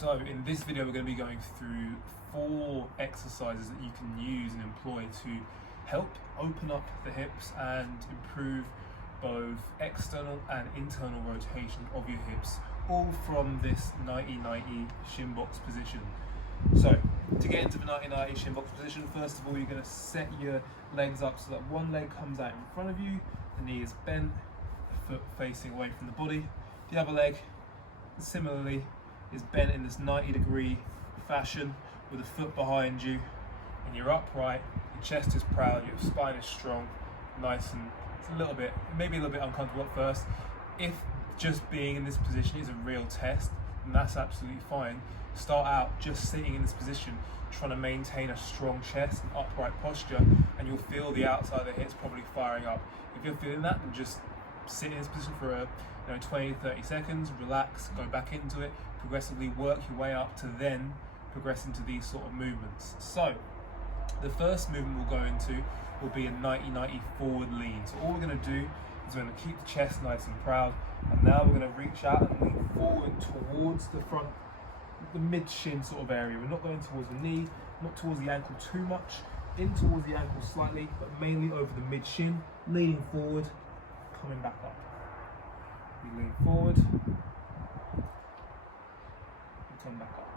So in this video we're going to be going through 4 exercises that you can use and employ to help open up the hips and improve both external and internal rotation of your hips, all from this 90-90 shin box position. So to get into the 90-90 shin box position, first of all you're going to set your legs up so that one leg comes out in front of you, the knee is bent, the foot facing away from the body, the other leg similarly is bent in this 90-degree fashion with a foot behind you, and you're upright, your chest is proud, your spine is strong, nice, and it's maybe a little bit uncomfortable at first. If just being in this position is a real test, then that's absolutely fine. Start out just sitting in this position, trying to maintain a strong chest and upright posture, and you'll feel the outside of the hips probably firing up. If you're feeling that, then just sit in this position for 20-30 seconds, relax, go back into it, progressively work your way up to then progress into these sort of movements. So the first movement we'll go into will be a 90-90 forward lean. So all we're going to do is we're going to keep the chest nice and proud, and now we're going to reach out and lean forward towards the front, the mid-shin sort of area. We're not going towards the knee, not towards the ankle too much, in towards the ankle slightly, but mainly over the mid-shin, leaning forward, coming back up. We lean forward, and come back up.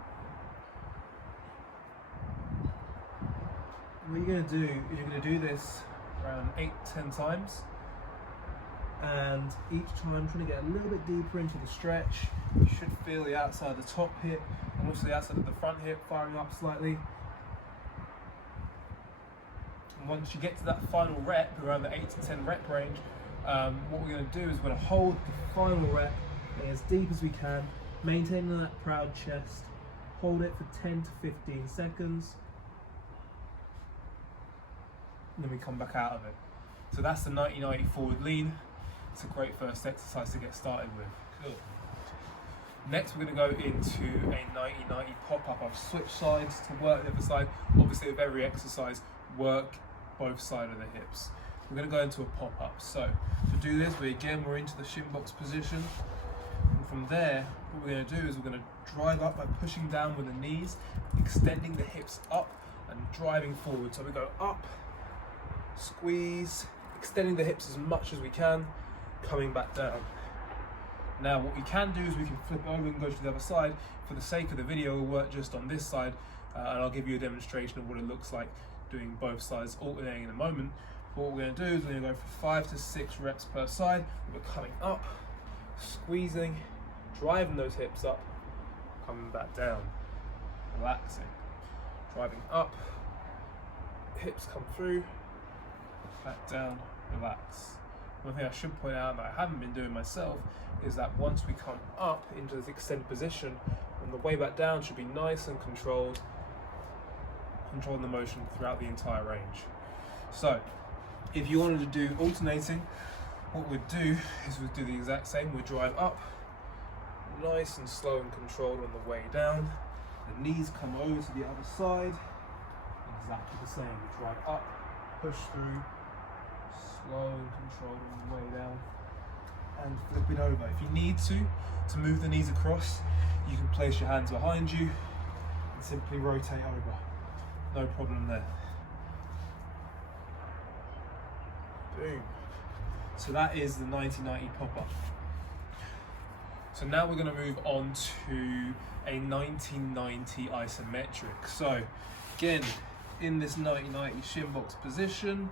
What you're going to do is you're going to do this around 8-10 times, and each time trying to get a little bit deeper into the stretch. You should feel the outside of the top hip and also the outside of the front hip firing up slightly. And once you get to that final rep, around the 8 to 10 rep range, what we're going to do is we're going to hold the final rep as deep as we can, maintaining that proud chest. Hold it for 10 to 15 seconds, and then we come back out of it. So that's the 90-90 forward lean. It's a great first exercise to get started with. Cool. Next we're going to go into a 90-90 pop-up. I've switched sides to work the other side. Obviously with every exercise, work both sides of the hips. We're going to go into a pop-up. So to do this, we're into the shin box position. And from there, what we're going to do is we're going to drive up by pushing down with the knees, extending the hips up and driving forward. So we go up, squeeze, extending the hips as much as we can, coming back down. Now what we can do is we can flip over and go to the other side. For the sake of the video, we'll work just on this side, and I'll give you a demonstration of what it looks like doing both sides, alternating in a moment. But what we're going to do is we're going to go for 5 to 6 reps per side. We're coming up, squeezing, driving those hips up, coming back down, relaxing, driving up, hips come through, back down, relax. One thing I should point out that I haven't been doing myself is that once we come up into this extended position, on the way back down should be nice and controlled, controlling the motion throughout the entire range. So if you wanted to do alternating, what we'd do is we'd do the exact same. We'd drive up, nice and slow and controlled on the way down. The knees come over to the other side, exactly the same. We drive up, push through, slow and controlled on the way down, and flip it over. If you need to move the knees across, you can place your hands behind you and simply rotate over. No problem there. Boom. So that is the 90-90 pop-up. So now we're going to move on to a 90-90 isometric. So again, in this 90-90 shin box position,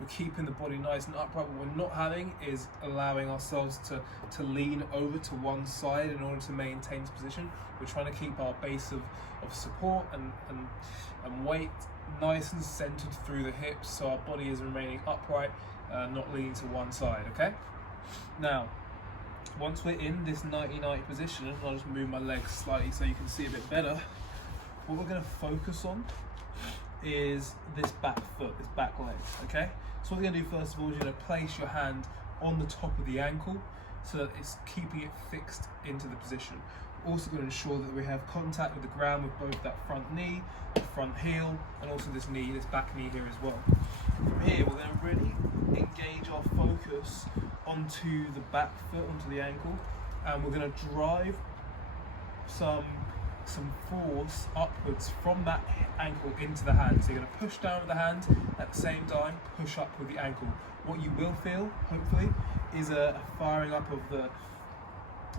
we're keeping the body nice and upright. What we're not having is allowing ourselves to lean over to one side in order to maintain this position. We're trying to keep our base of support and weight nice and centered through the hips, so our body is remaining upright, not leaning to one side, okay? Now, once we're in this 90-90 position, I'll just move my legs slightly so you can see a bit better. What we're going to focus on is this back foot, this back leg, okay? So what we're going to do first of all is you're going to place your hand on the top of the ankle so that it's keeping it fixed into the position. Also going to ensure that we have contact with the ground with both that front knee, the front heel, and also this knee, this back knee here as well. From here, we're going to really engage our focus onto the back foot, onto the ankle, and we're going to drive some some force upwards from that ankle into the hand. So you're going to push down with the hand, at the same time push up with the ankle. What you will feel, hopefully, is a firing up of the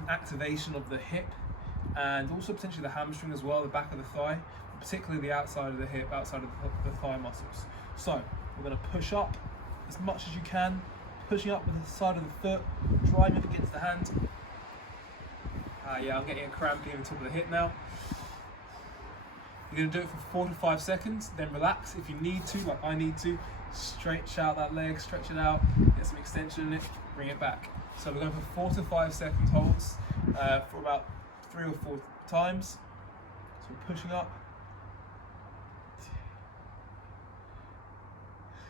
activation of the hip, and also potentially the hamstring as well, the back of the thigh, particularly the outside of the hip, outside of the thigh muscles. So we're going to push up as much as you can, pushing up with the side of the foot, driving up against the hand. Yeah, I'm getting a cramp in the top of the hip now. You're going to do it for 4 to 5 seconds, then relax. If you need to, like I need to, stretch out that leg, stretch it out, get some extension in it, bring it back. So we're going for 4 to 5 second holds for about 3 or 4 times. So we're pushing up.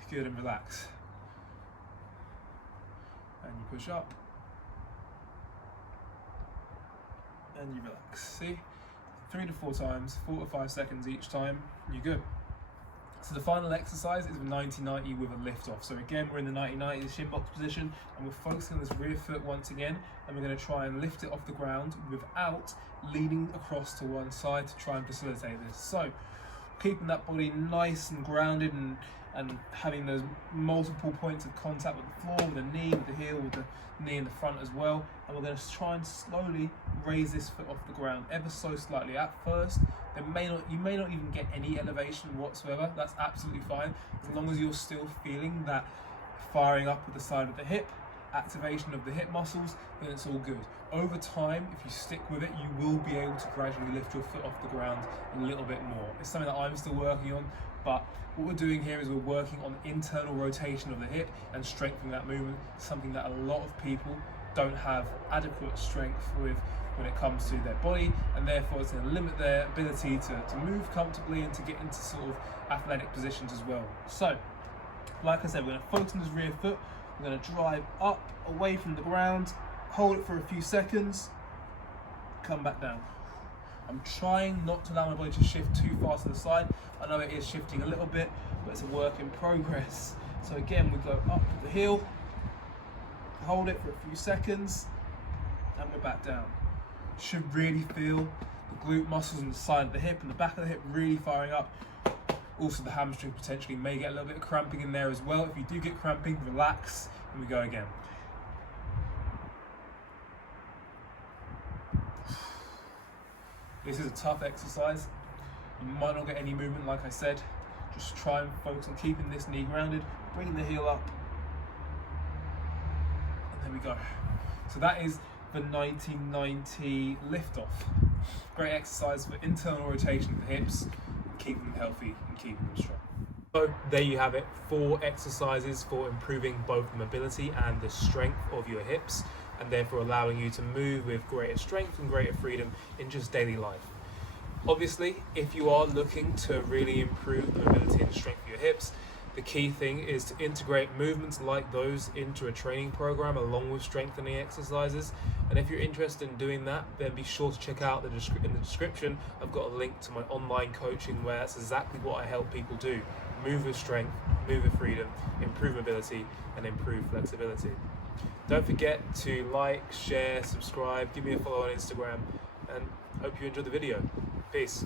Good, and relax. And you push up. And you relax. See? 3 to 4 times, 4 to 5 seconds each time, and you're good. So the final exercise is a 90-90 with a lift off. So again, we're in the 90-90, the shin box position, and we're focusing on this rear foot once again, and we're going to try and lift it off the ground without leaning across to one side to try and facilitate this. So keeping that body nice and grounded, and having those multiple points of contact with the floor, with the knee, with the heel, with the knee in the front as well. And we're going to try and slowly raise this foot off the ground, ever so slightly. At first, you may not even get any elevation whatsoever. That's absolutely fine, as long as you're still feeling that firing up with the side of the hip, activation of the hip muscles, then it's all good. Over time, if you stick with it, you will be able to gradually lift your foot off the ground a little bit more. It's something that I'm still working on, but what we're doing here is we're working on internal rotation of the hip and strengthening that movement, something that a lot of people don't have adequate strength with when it comes to their body, and therefore it's going to limit their ability to move comfortably and to get into sort of athletic positions as well. So, like I said, we're going to focus on this rear foot. We're going to drive up, away from the ground, hold it for a few seconds, come back down. I'm trying not to allow my body to shift too far to the side. I know it is shifting a little bit, but it's a work in progress. So again, we go up with the heel, hold it for a few seconds, and we're back down. Should really feel the glute muscles on the side of the hip and the back of the hip really firing up. Also the hamstring potentially may get a little bit of cramping in there as well. If you do get cramping, relax, and we go again. This is a tough exercise. You might not get any movement, like I said. Just try and focus on keeping this knee grounded, bringing the heel up, and there we go. So that is the 90-90 lift off. Great exercise for internal rotation of the hips, and keeping them healthy and keeping them strong. So there you have it, 4 exercises for improving both the mobility and the strength of your hips, and therefore allowing you to move with greater strength and greater freedom in just daily life. Obviously, if you are looking to really improve the mobility and strength of your hips, the key thing is to integrate movements like those into a training program along with strengthening exercises. And if you're interested in doing that, then be sure to check out in the description. I've got a link to my online coaching where that's exactly what I help people do. Move with strength, move with freedom, improve mobility, and improve flexibility. Don't forget to like, share, subscribe, give me a follow on Instagram, and hope you enjoyed the video. Peace.